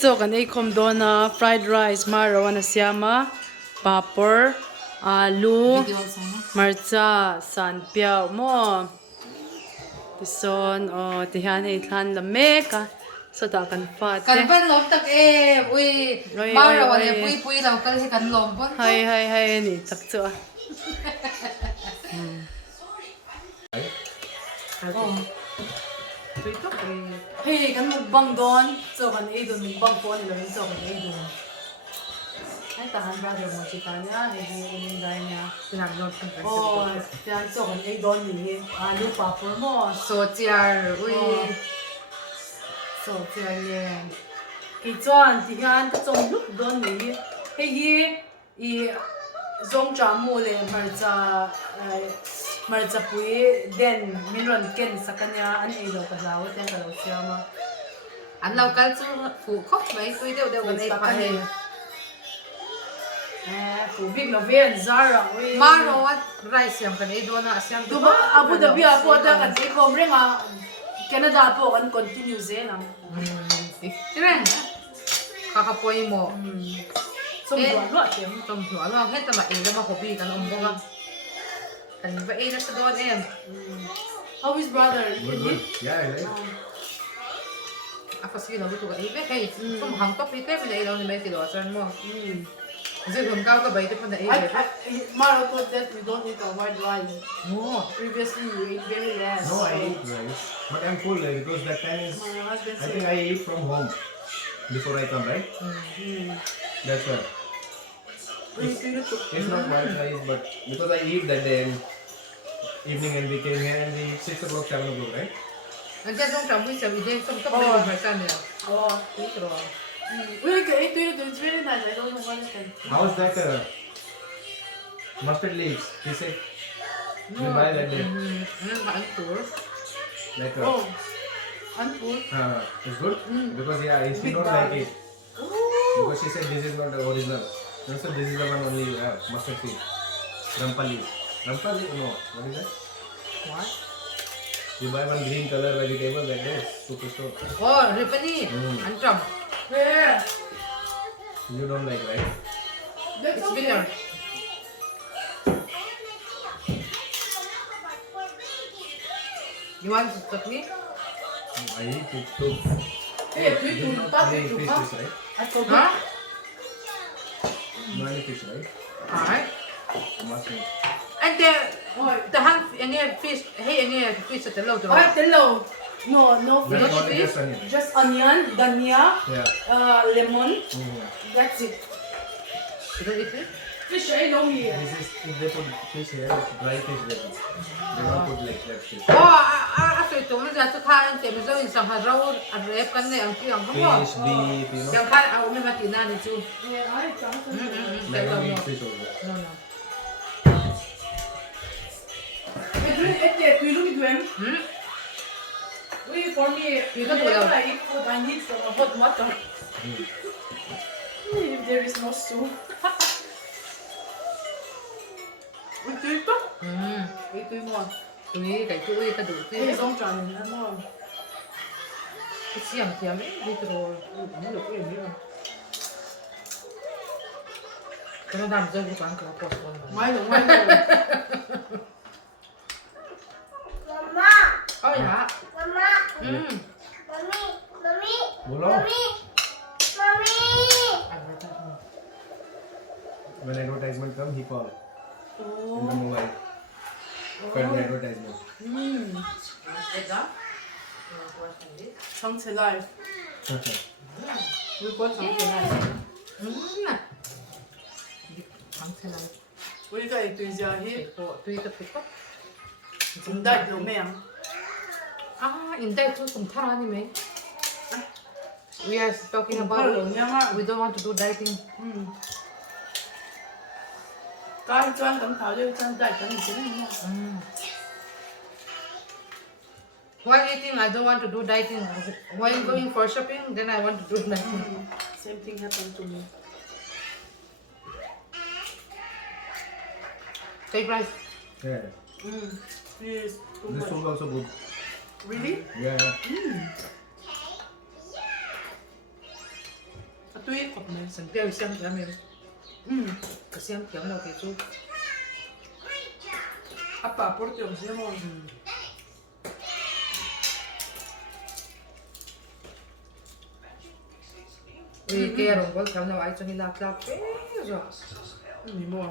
cho kan ei khom dona fried rice maro ana siama papor alu marcha san piao mo tison ti han ei than la me ka so ta kan fa te kan ban lom tak e ui maro ane pui lau kal hi kan lom pon hai ni tak cho hey kan mukbang don so kan ei don mukbang pon lo so kan ei don ai tahan brother mo chita niya hey Lindai niya sinagnon kan yan so kan ei don ni alu papor mo so chiar ui so chiar yen ki chuan ti hian ka chong luk don ni hei hi I zong cha mo le marcha pui den minron ken sakanya an ei do ka law ten ka lo siama an lau kal chu fu khop mai tui deu deu kan ei pa he fu big lo ven zara we maro at rice yam kan ei dona asyam tu ba Abu Dhabi apo ta kan ei kom renga Canada po kan continue zena tiren kakapoi mo som lo tem tom thua lo het ta ma ei da ma hobi kan om boga kan ba ei na sa don em how is brother Good. Yeah, I like. apa sih lagu tu kan ei be hey tom hang top ni te be ei lo ni mai ti lo chan mo zai hum kau ka bai te pon da ei be Maro thought that you don't eat a white rice no previously you ate very less No, I eat rice, but I'm full because that time is. my husband I think I eat from home before I come, right? That's why. It's not white rice, but because I eat that day and evening and we came here and we eat 6 o'clock, 7 o'clock, right? anh cha trong trong bây giờ bị đen trong cấp đây phải sao nè biết rồi we can eat it it's very nice I don't know understand How is that mustard leaves? He said we buy that day. bạn tuổi Like unfull it's good because she don't like it because she said this is not the original. So this is the one only you have mustard seed. Rampali. Rampali? No. What is that? what You buy one green color vegetable like this, superstore. oh ripani anh trồng yeah You don't like, right? that's it's okay bitter you want chutney I eat it too. hey This is not any fish, right? I forgot No any fish, right? alright Mushroom. and the hand any fish hey any fish at the low I hello no That's fish only just onion. just onion dhania Yeah. lemon Mm-hmm. that's it you don't eat it fish I know here This is if they put fish here, it's dry fish there. They don't put like that fish. oh after itu mình ra tu khai anh tìm rồi sang hà rau ăn rep kan này ăn kia ăn không có Fish, beef, you know. yang khai aku ni mati na ni tu yeah I don't know They don't eat fish over there. no no we look at them we for me You don't whenever know. I eat food I need some hot water if there is no soup ito ito ito mo tui cái tui cái đủ tui hey song chan ni mo cái xiang xiang ấy đi rồi nó được cái gì nữa cái nó làm cho cái quán cửa post con mai no Mama, oh dạ Mama, ừ Mommy, Bolo. Mommy, Mommy. When advertisement come, he call in the mobile. Friend advertisement. cái đó Something life. We got something life. thằng thế này We got it to your hip. tui cái tui có Some diet no man. ah in that too some thara ni mấy we are talking about we don't want to do dieting Cái trang tấm thảo cho trang diet tấm gì nữa. while eating I don't want to do dieting while going for shopping then I want to do dieting Same thing happened to me. take rice Yeah. Please. Too This much. soup also good. Really? Yeah. tuy cọc này. Sẵn tiêu xem kìa mình. Cái xem kiếm đâu cái chú. Apa porte ông xem không? Ui, kia rồi có kiếm đâu ai cho nên lạp lạp. Rồi. Mình mua.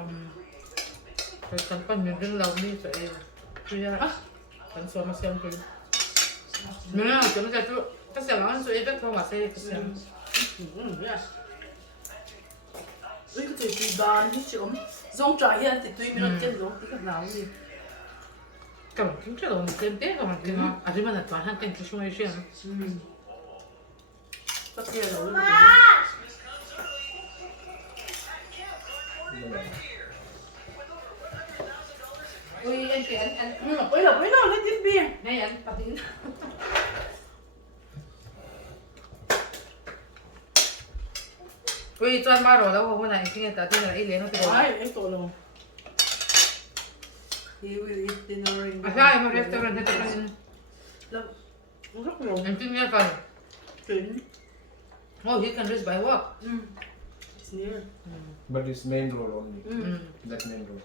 Rồi chẳng còn những rừng lâu đi cho em. Tuy ra. Chẳng xóa mà xem kìa. Mình nói là chúng ta chú. Chắc sẽ nói cho em rất không mà xem cái xem. Ui cái tụi tùy bàn như chị ốm. Dông trái hiện thì tùy mình chân dông tí gặp nào gì. Cảm ơn chúng ta là một kênh tết rồi. À chứ mà là toàn hàng kênh chú xung hay xuyên. Tất kia là luôn. Ui, anh kìa anh. Ui là bấy đâu lên tiếp bia. Này anh, bắt tính. Ui, cho anh ba rồi đâu hôm nay anh nghe ta tin là ít lấy nó cái đồ. Ai, em tội lòng. He will eat dinner in À sai mà restaurant hết rồi. Là rất rồi. Anh tin nghe phần. Chuyển. Oh, he can reach by walk. It's near. But it's main road only. That main road.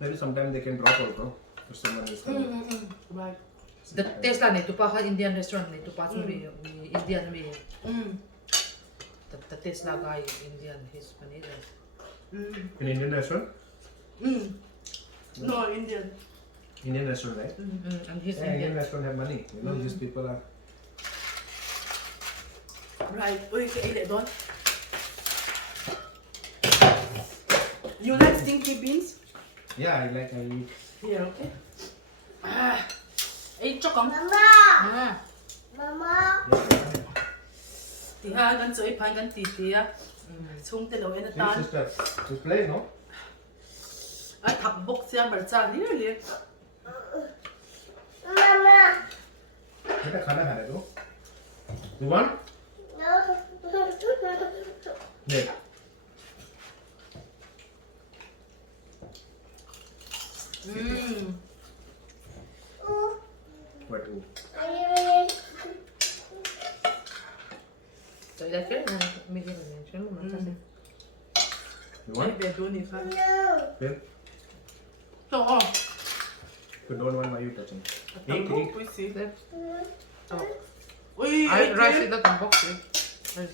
Maybe sometime they can drop also. If someone is coming. Right. The Tesla này tụi pa Indian restaurant này tụi pa chúng mình Indian mình. The Tesla guy Indian he's funny there. In Indian restaurant? No, Indian. Indian restaurant, right? And he's Yeah, Indian Indian. restaurant have money. You know, these people are. Right. Ui, cái ấy lại đón. You like stinky beans? Yeah, I like. I eat. Yeah, okay. Ấy cho con. Mama. À, Mama. Thì ha, gan chơi phai gan tì tì á. Chung tên đầu em Hey, tan. sister, you play, no? Ai thập bốc xem bật ra đi rồi. Mama. बेटा खाना खा रहे हो? You want? No. Нет. What? Vậy là chết rồi, mình đi mình chết một mình ta sẽ. You Ai want? bé đôi này khác. Then Cho. you don't want, why you touching? Tầm Eat, bốc eat. với xí. Oh. Ui, I ấy rice thế. it doesn't box it.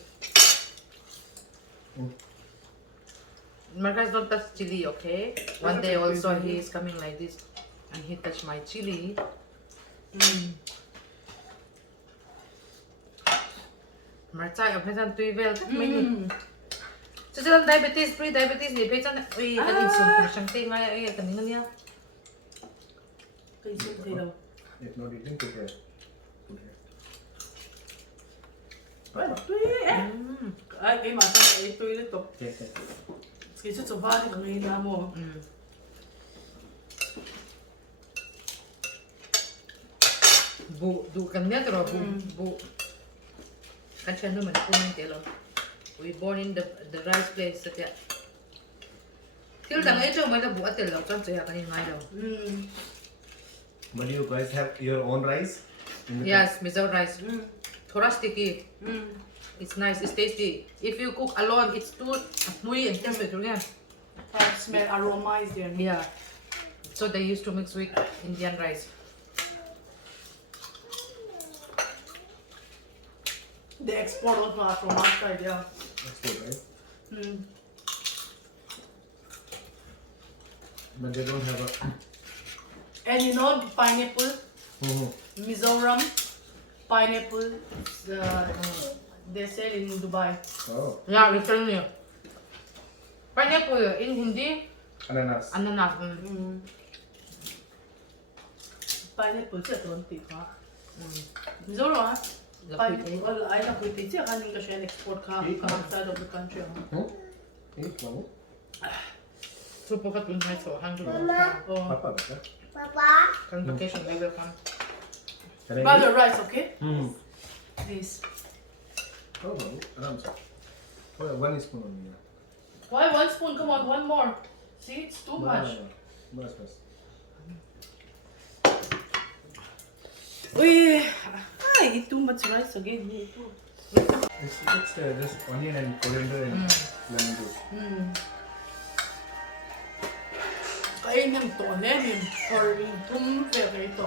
Marcus don't touch chili, okay? One day also he is coming like this, and he touched my chili. Marcai ở phía tùy về rất mình. Chứ chứ diabetes, pre-diabetes thì phía chân ui anh insulin cũng chẳng tin ngay ấy cái này nha. Cái gì thế đâu. If not eating, put here. Put here. Tùy ấy. Ai cái mà sao ấy tùy liên tục. Okay, okay. Cái chút số va thì người ta mua. Bu du kan niya pero bu kan siya naman kunin telo. We born in the rice place sa tiya. Til dang ay jo may na buat telo chan siya kanin ngay daw. But you guys have your own rice? In the Yes, miso rice. Thora sticky. It's nice, it's tasty. If you cook alone, it's too muy and tasty to yan. Smell aroma is there. Yeah. So they used to mix with Indian rice. They export also from outside, yeah. That's good, right? But they don't have a. And you know pineapple, Mizoram pineapple, they sell in Dubai. Oh, Yeah, we tell you. Pineapple in Hindi, ananas. ananas. Pineapple chứ tốn tỷ quá. Mizoram á? Pineapple, I like it. Chứ anh có share export ka outside of the country. Eat, Mamu. Super kat yung rice so hang Oh. Papa, beta. Papa. kan vacation level come. Can I Butter eat? rice, okay? Please. Oh, Mamu. Aram se. Oh, yeah, 1 spoon only. Yeah. Why 1 spoon? Come on, one more. See, it's too much. Bas, bas. Ui, I eat too much rice again. Me too. It's just onion and coriander and lemon juice. Kainin to, lemon or yung favorite.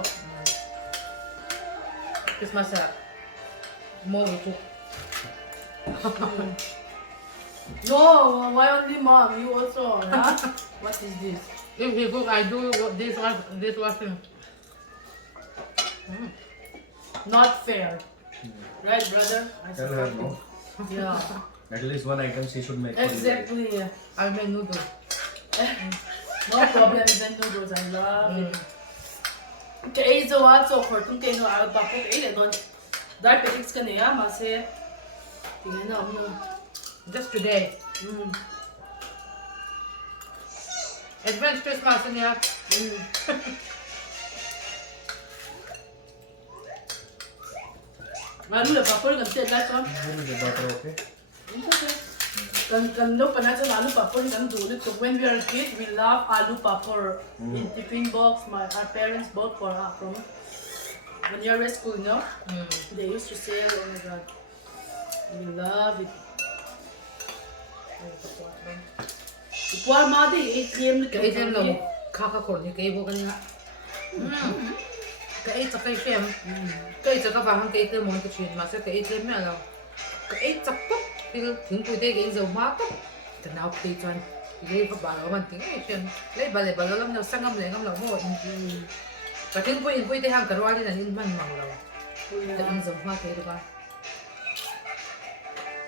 Christmas more too. No, why only mom? You also, huh? What is this? If he cook, I do this washing. Not fair. Right, brother? I Tell her, support no? you. Yeah. At least one item she should make. for you. Exactly. I made noodles. No problem with noodles. I love it. Kaya isa wa so for kung kayo ang papok eh don. Diabetics ka niya mase. Tingnan na mo. Just today. Advance Christmas niya. Ano na papor kan set la son. Give me the butter, okay? Kan no pa natin alu papor kan dulit. So when we are kids, we love alu papor in tiffin box. Our parents bought for us from when you're at school, no? They used to say, oh my god, we love it. Ikuan mati 8 p.m. Kaya dyan lang, kakakor ni kayo ka niya. Kaya sa kay Shem, kaya sa kapahang kaya ito mo ito siya, masa kaya ito mo alam. Kaya sa pop, ting pwede kayo sa umatok. Tanaw kaya ito, hindi pa balo man ting eh Shem. Lay balo lang na sangam lang mo. Kating pwede hang karwali na inman mang law. Kating sa umatok ito ba?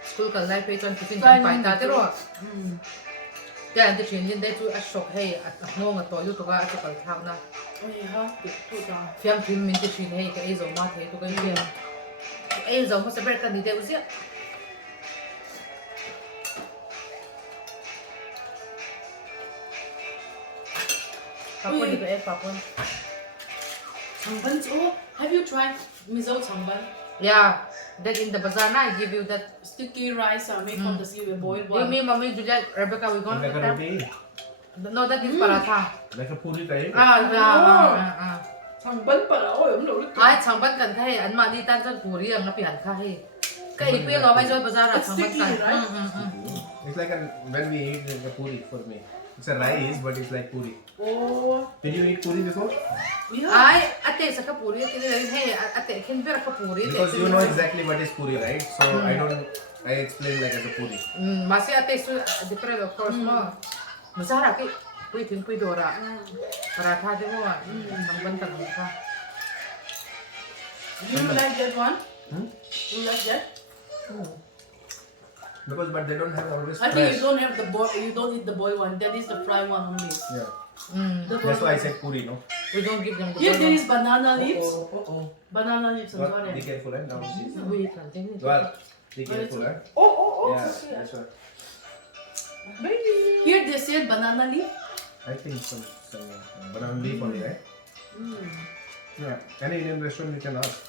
School ka life ito ang tiffin ang paita pero. Kaya ito siya Lindai to ashok hey at mo nga toyo to ka at kalthang na. Ay ha, ito ta. Fiam tim min tishin hey ka izo ma the to ka fiam. Izo mo sa berka ni Deus ya. Papon di ba papon? Changban oh, have you tried miso changban? Yeah, that in the bazaar na I give you that. Sticky rice made from the sea with boiled You one. mean mommy Julia Rebecca we going Like a to roti. No, that is paratha. Like a puri type. Changban pala, oh, yung ulit. Ay, changban kan kay an ma ni tan chan puri ang napihan ka hey. Kay ipi lo mai joy bazaar It's changban sticky, kan. right? It's like when we eat like a puri for me. It's a rice, but it's like puri. Oh, Did you eat puri before? yeah. Ay, ate sa kapuri, hey, ate kinber kapuri. Because you know exactly what is puri, right? So I explain like as a puri. Masih ate su different of course mo. Masara kay kuitin kuidora. Paratha de mo, changban tan ka. You like that one? Hmm? You like that? Because but they don't have always I fresh. think you don't have the boil. You don't eat the boiled one. That is the fried one only. Yeah. The That's boiled why I one. said puri, no? We don't give them the Here there ball. is banana leaves. Oh. Banana leaves. I'm But be sorry. careful, eh? Now she's... We continue. Well, be careful, eh? Oh. Yeah, that's right. Here they said banana leaf. I think some banana leaf only, right? Yeah. Any Indian restaurant you can ask.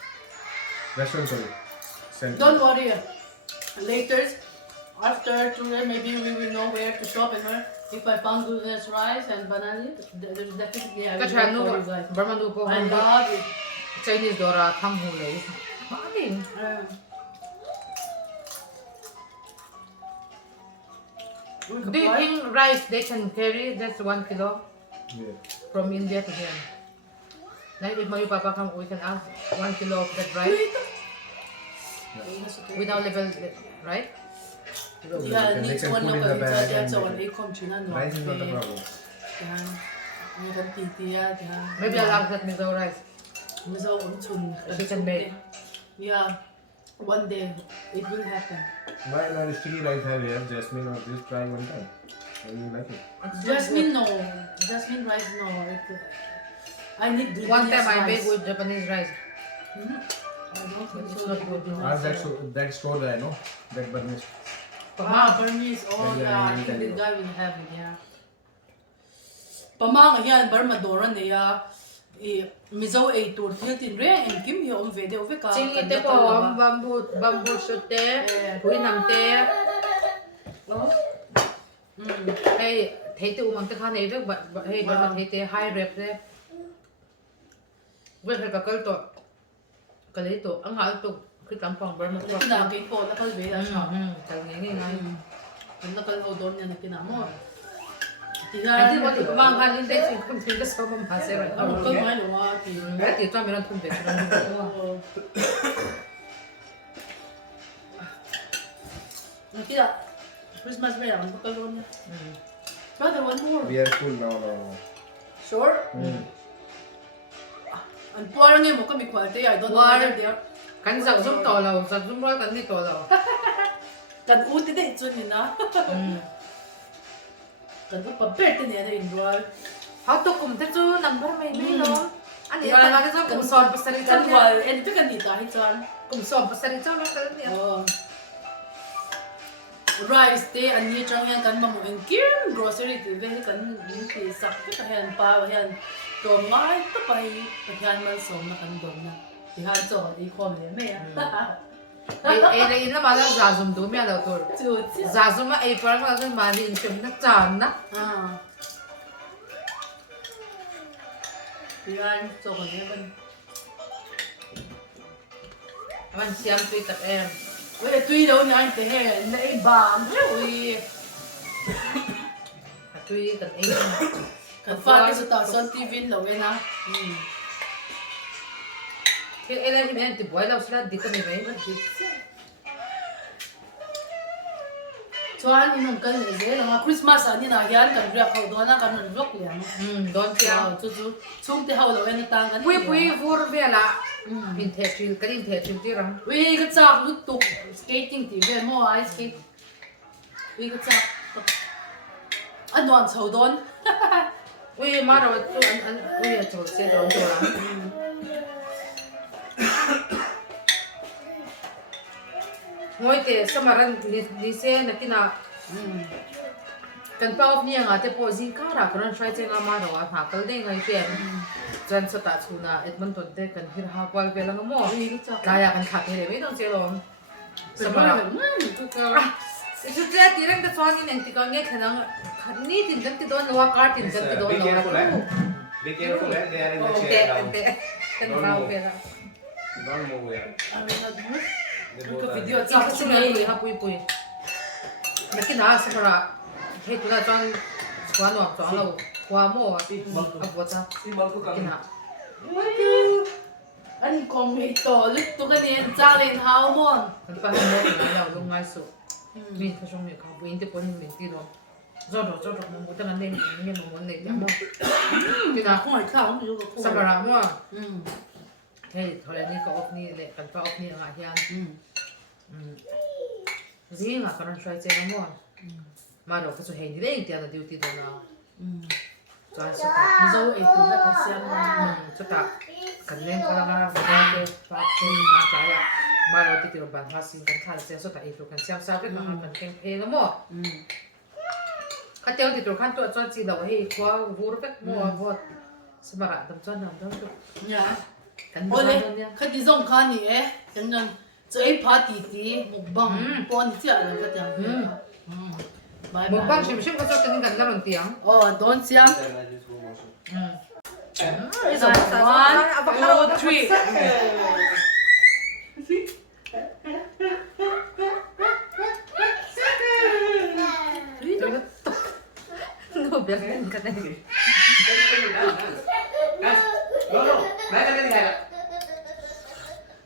Restaurant, sorry. Center. Don't worry. Later, after today, maybe we will know where to shop and where. If I found glutinous rice and banana leaf, there's definitely I will Kaya get no, for you guys. Burman do po I love it. Chinese dora kang hulay. Maaming. Do you think rice they can carry just 1 kilo Yeah. from India to here? Like if my papa come, we can ask 1 kilo of that rice without level, right? Yeah, They needs can one put in of the the bag that's and one they come to none. rice is not a problem. Meron titiya, Maybe I'll ask that Mizo rice. Mizo unchun. She can make. Yeah, one day it will happen. Why not sticky rice have here? Jasmine or just try one time. And you like it. Jasmine no, Jasmine rice no. I need glutinous One time I rice. made with Japanese rice. I don't think It's so. not good. Ask that store guy, no? That Burmese. Burmese. Oh Maybe yeah, I I will think tell the you. guy will have it. Yeah. Pamang yan, Burma doran niya. Mizo ay tur hiltin re and kim yo vede ove ka. Sing ite po, bamboo shoot te, huinam te. Hey, thấy umang te khane ve, hey, but thấy high rep te. वे फिर कल तो कल तो अंगाल तो คือตำปองเบอร์มัน Kinakain ko, nakalbe na siya. ง่าย Ang nakal-odon niya na kinamo. ไอ้ที่ว่าติดประมาณการเล่นได้สิคุณถึงจะสอบมาเสร็จแล้ว Ano ka nga no, ati. ไอ้ติดตัวไม่ต้องทุ่มเด็กเรา Nakita, Christmas ba yan? Nakalon niya. Brother, one more. We are full now. Sure? Ang puwara niya mo kami kwarte. I don't know whether they are. กันสั่งซุ่มต่อเราสั่งซุ่มร้อยกันนี่ต่อเรา Kan uti na ito niya na. Kan upaperte niya na indwal. เขาตกกลุ่มที่จูนัมเบอร์ไม่รู้อันนี้แต่เราจะกลุ่มสอบภาษาจีน Kan wal, and ito kan dita hitan. กลุ่มสอบภาษาจีนเรากันเนี่ย Rice day, an niya chang yan kan mamu ang kim grocery to ve kan ni sak ka yan pa yan. To ngai to pai pagyan mal som na kan dom na. Di han so di khom le me. ไอ้เรื่องนั้นมาแล้วจ่าซุ่มดูไม่เอาตัว Chuchi. จ่าซุ่มมาไอ้ปลาเราจะมาดินชมนักจานนะ Yan, so kan yan. มันเชียมตุยตักเอ็ม Wala tuy daw na ang tehe, na ibang. Uy. ตุยตักเอ็ม Kan fati sa tason TV lo na. ที่เอเล่เนี่ยติดไว้เราสลัดดิกันไหม Chuan inong kan eze, nga Christmas ani na yan kan ria kau do na kan vlog liam. โดนเชียม Chu chung te haw lo na tang kan. ปุยปุยฟูร์เบล่ะอินเทชิลกันอินเทชิลที่รัง Uy, ka chak lut tuk skating ti ve mo ice skate. Uy, ka chak. Ano ang chau don? อุ้ยมาเราตัวอันอุ้ยจะเสียโดนตัวละงวยเตะสมัยนั้นนี่เสียนักกินอ่ะกันเป้าเนี่ยงาแต่พอจิงการะกันใช้เจงามาเราอ่ะหากันได้ไงเพียงจนสตาร์ทนะเอ็ดมันต้นเตะกันฮิร์ฮากวาลเวลังมั่ว Uy, ka chak. กายกันขัดเลยไม่ต้องเสียลมสมัย Tu ka. จุดแรกที่เรื่องแต่ตอนนี้เนี่ยที่ก็เงี้ยขนาดขันนี่ติดกันติดโดนว่าการติดกันติดโดน Be เรา careful, eh? Be careful, eh? They are in the โอเค chair กัน down. เตะกันเราเปล่า Don't move here. Ano na mo? They Ang both ka are video here. at จาก saka ชุด sila นี้ครับปุยปุยนักกินหาสมัยเฮ้ยตัวนั้นจอนสวนหนวดจอนเราหัวโม่อับวัชกินหา Ano kong ito? Lut tu ka niyan challenge how mo? มันไปห้องโม่เราลงง่ายสุดมีกระชงเนี่ยเขาปุยอินเตอร์ปนมีที่รวมจอดมันมุดกันเล่นเงี้ยมันเลยยังโม่กินหา Ako ay ka, ang lugo ko. สมัยมั่ว Mm. เฮ้ยทะเลนี่ก็ออกนี่เลยกันไปออกนี่อ่ะเฮียน Zinga nga parang try siya mo. Maro kasi hindi na yung tiyan na duty doon na. So sa ta. Mizo ito na kasi ang So ta. Kanlen ka lang nga bagay pa ko nga kaya. Maro titiro ban hasin kan kala siya so ta ito kan siya sa akin mga kan pera mo. Katong titiro kan to at sila hey kwa vurpek mo avot. Sa mara dam chan dam dam. Yeah. Kan Ole, mo niya. kadizong kani eh. Ganyan. So ay party ti mukbang. Pon siya lang katang. Bye bye. Mukbang sim kasi tingin kan laron tiyang. Oh, don siya. Isa 1, 2, 3. No, bilang ka na. No. Baik kan ini ada.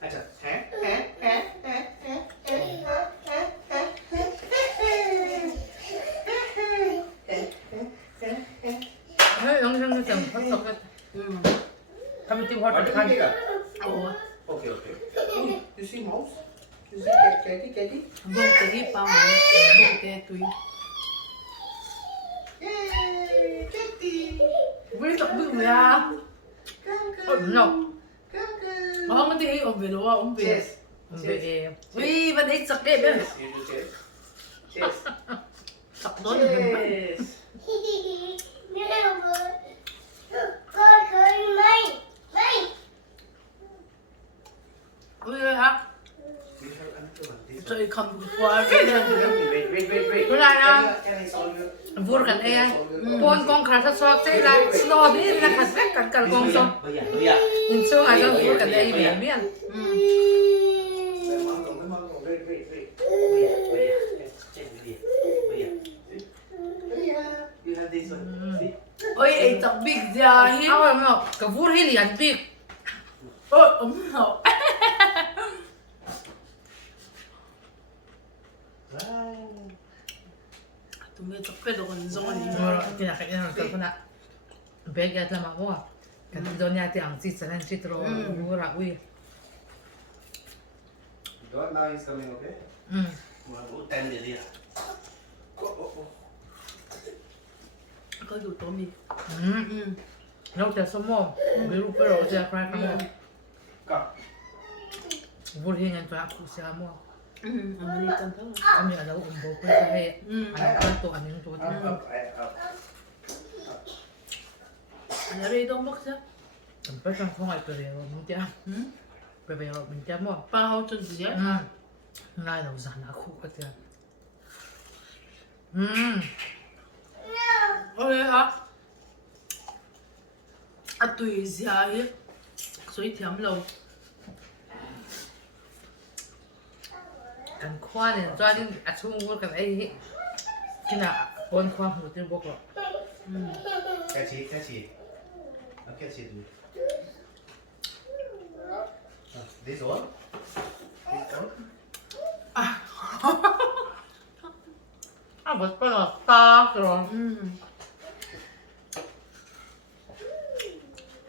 Acha. Hey, ang lang nito. Pasok. Kami ting hot What kan. did you Oh, Okay. You see mouse? You see catty? bong tegi pa mo. Bong te tuy. Yay, catty. Buli tak bulu ya. Oh, no. Baka mo ti ombelo wa ombe. Cheers. Uy, ba dai sak de be. You do cheers. Cheers. Sak don be. Cheers. Uy ha. So I come before. Wait. Wala na. Can I solve you? Vur kan eh. Pon kong kara sa say la snob ni na kasek kan kal kong so. Iya. Inso nga so vur kan eh bian bian. Oi, ay takbig dahil. Ako mo, kavurhil yan, big. Oh, no. Tumitok pedo kan zone ni. Kinakainan ko na. Beg at lamang mo. Kasi doon natin ang sitsalan sitro. Mura, uy. Durtlang is coming, okay? Kaluto mi. Nấu chả sống mồm. Biru pero siya fry ka mo. Vurhil yan to ako siya mo. Amanitan ka. Kami alaw umbo ko sa hay. Ano kanto aning to. Ano rin itong box ya? Sampai kan kong ay pero minta. Pero minta mo. Panghaw to diya? Ngay daw sana ako kasi. Okay ha? At tuy dahil. So itiam lâu. Kan khoa này cho nên à chung vô kan ai kina pon khoa một tin bốc rồi. Catch it. I'll catch it. This one? À bớt pa là ta rồi.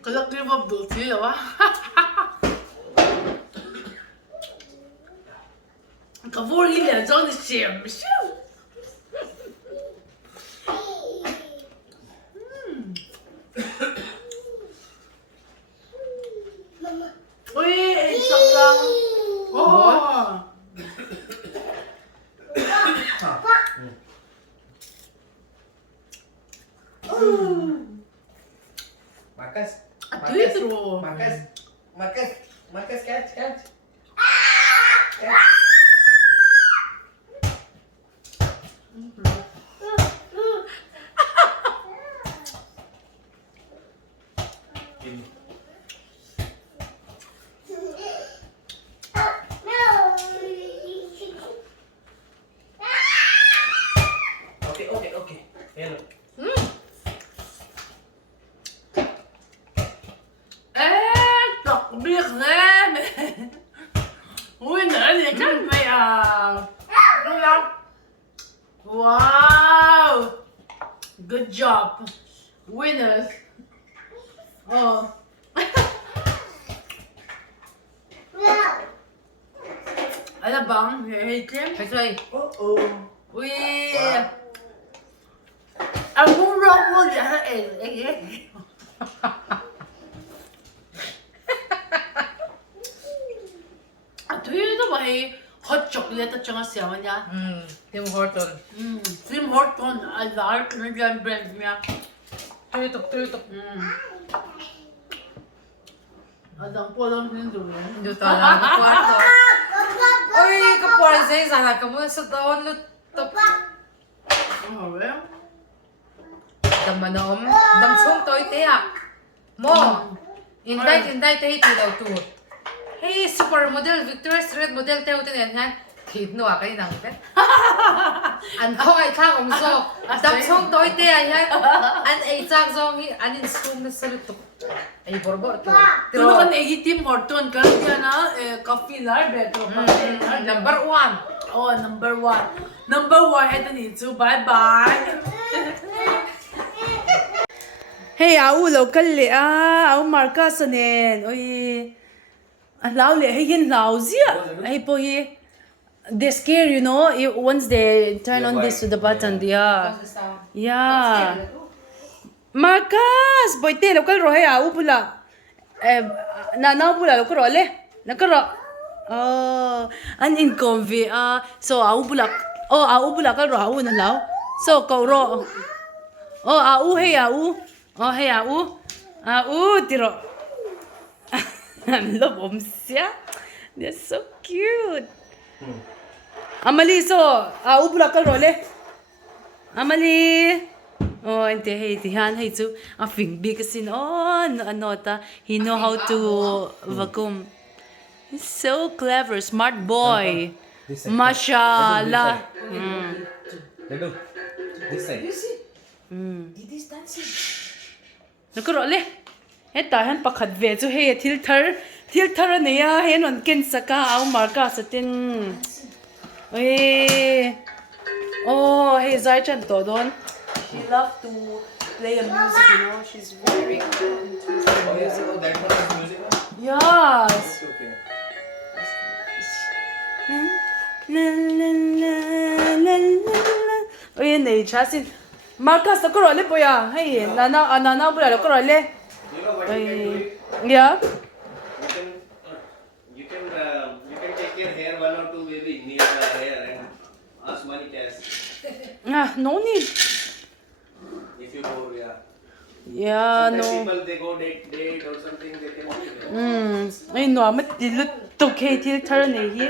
Kaya give up do siya ba? Kavurhil yan zone siyem. Uy, isang lang. Oh. Marcus. Atwitro. Marcus, catch. Catch. Okay. Hello. Takbig rin. Uy, nalikan ba yan? Wow! Good job. Winners. Oh. Ano bang? Hey, Tim? Phải chơi. Uy! Ang mura mo yan. At yun na ba hot chocolate at saka siya niya? Tim Horton. Tim Horton, a dark Canadian brand niya. Tulitok. Adang po lang din doon. Hindi to lang. Kwarto. Uy, kapore sa'yo. Sana ka muna sa taon. Lutok. Oh, well. Damanom. Damsong to itiyak. Mo. Inday tayo daw to. Hey, supermodel. Victoria's Secret model tayo tinan ha. Kid no kayo nang ipet. Anto ay tang umso. Damsong to itiyak yan. An ay tang zong anin sum na sa lutok. Ay borbor to. Tuno ka na Tim Horton. Karoon niya na coffee latte. Number 1. Oh, number 1. Number 1, ito nito. Bye-bye. Hey, au local le au Marcus anen. Oi. Lao le hey yin lao zia. Hey po he. They scare, you know, once they turn on this to the button, yeah. Yeah. Marcus, boy te local ro hey au pula. Na pula local ro le. Nakaro. Oh, an incomvi. So au pula. Oh, au pula kal ro au na lao. So kau ro. Oh, au hey au. Oh, hey, tiro. Ang love siya. They're so cute. Amali, so, pula ka role. Amali. Oh, hindi, hey, tihan, hey, so, fing big kasi, anota. He know how to vacuum. He's so clever, smart boy. Mashallah. Ledo. This side. It is dancing. nó cứ rồi lên hết tài hắn bạc khát về cho hay thiêu thar này à hay nó kiến saka áo marka sa tin ôi oh hey zai chan to don she love to play a music you know she's very good into Oh yeah, so that one is music. yes Okay. la la la la la ôi này cha xin marka sa cứ rồi lên bây giờ hay na bây giờ cứ rồi lên You know what you can do it? yeah You can take your hair 1 or 2 maybe near the hair and ask money cash no need if you go yeah. yeah Sometimes no people they go date or something they can give it. ai nó mà đi lướt tục hay thì thở này hi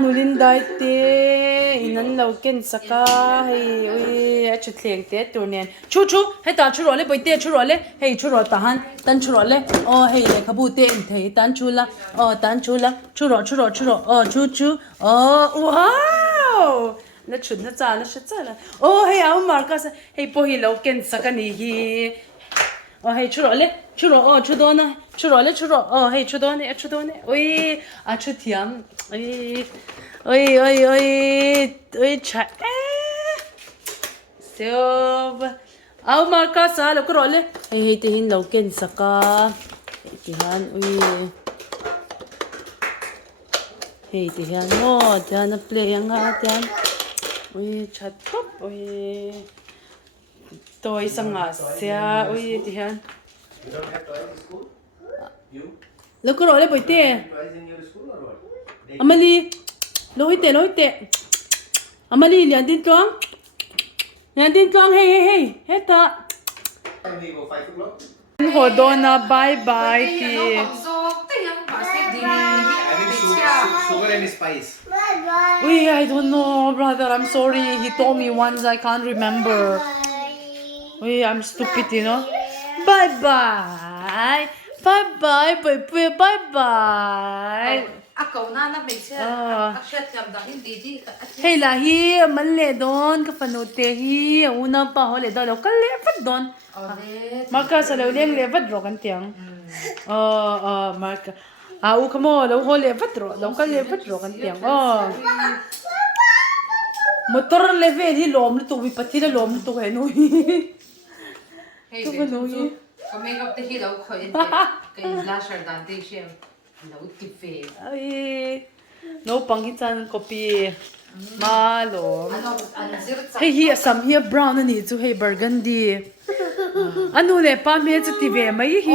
nu Lindai te inan lo ken saka hay oi chu thleng te tur nen chu hay ta chu ro le boi te chu ro le hey chu ro ta han tan chu ro le hey le khabu te in thei tan chu la tan chu la chu ro chu wow na chun na cha la hey au marka sa hey po hi lo ken saka ni hi hey chu do na chu hey chu do ne oi chu thiam oi cha so au marka sa lo ko le hey te hin lo ken saka ti han hey ti han no ta na play ang ha tan chat top toy sanga sia ti han You don't have toys in school? You? lo ko le boi te Toys in your school or what? Amali lôi tệ Amali liền tin toang hey hết ta Time we go 5 o'clock. hồ dona bye bye ti Having sugar and spice. I don't know brother I'm sorry he told me once I can't remember I'm stupid you know bye bye Ako na may siya. Akshat kam da hindi di. hey la hi man le don ka panute hi una pa ho le do lo ka le vat don marka sa lo leng le vat ro kan tiang marka u kamo lo ho le vat ro lo ka le vat ro kan tiang motor le ve hi lom tu bi pati le lom tu he no hi Hey, kami kap te hilaw ko ente. Kay lasher dan te siya. Hilaw tipe. ai no panghitan kopi malo Ano zirtsa. hey hi sam hi brown ani chu hey burgundy anu le pa me chu ti ve mai hi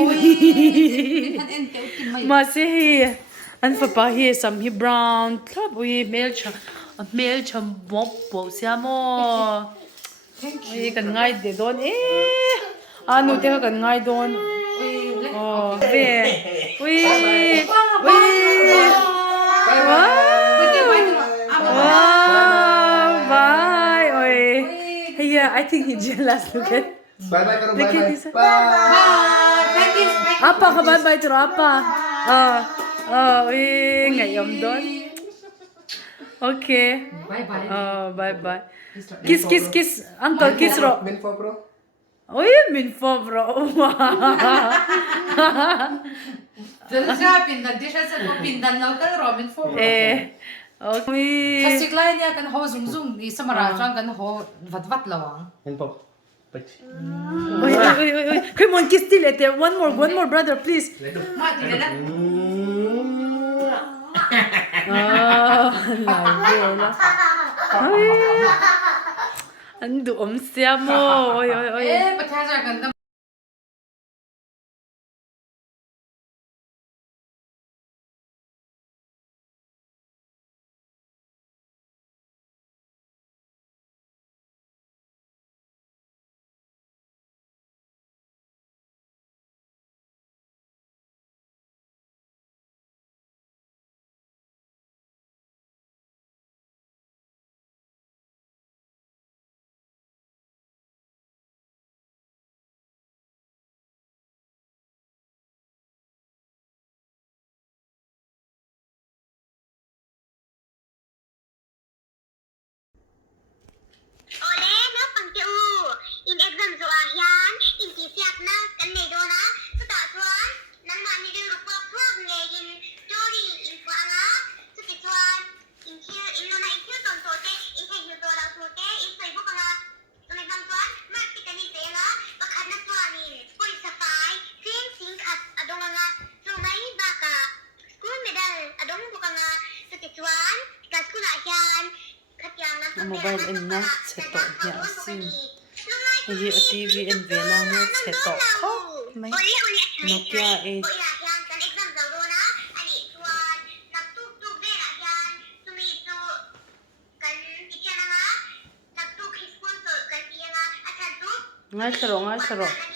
Ente utimay. ma se hi an fa pa hi sam hi brown club we mel cham bop bo siamo kan ngai de don anu te kan ngai don ve bye hey yeah I think he jealous look at Bye bye karo, bye Look at bye. this. Bye. apa ka bye bye tro apa ngayom don okay Bye bye. bye bye kiss uncle kiss ro Min for bro. min fo bro Dito siya pindan di siya sa pindan lang kan Robin for. okay Kasi klay niya kan ho zoom di sa marachang kan ho vat lawang. Min for. Pach. come on kiss till it one more brother please Ma di na. ando siamo Patasa kan mobile em na cheto nya sim hi a TV en vela na cheto kho mai Nokia 8 ngai charo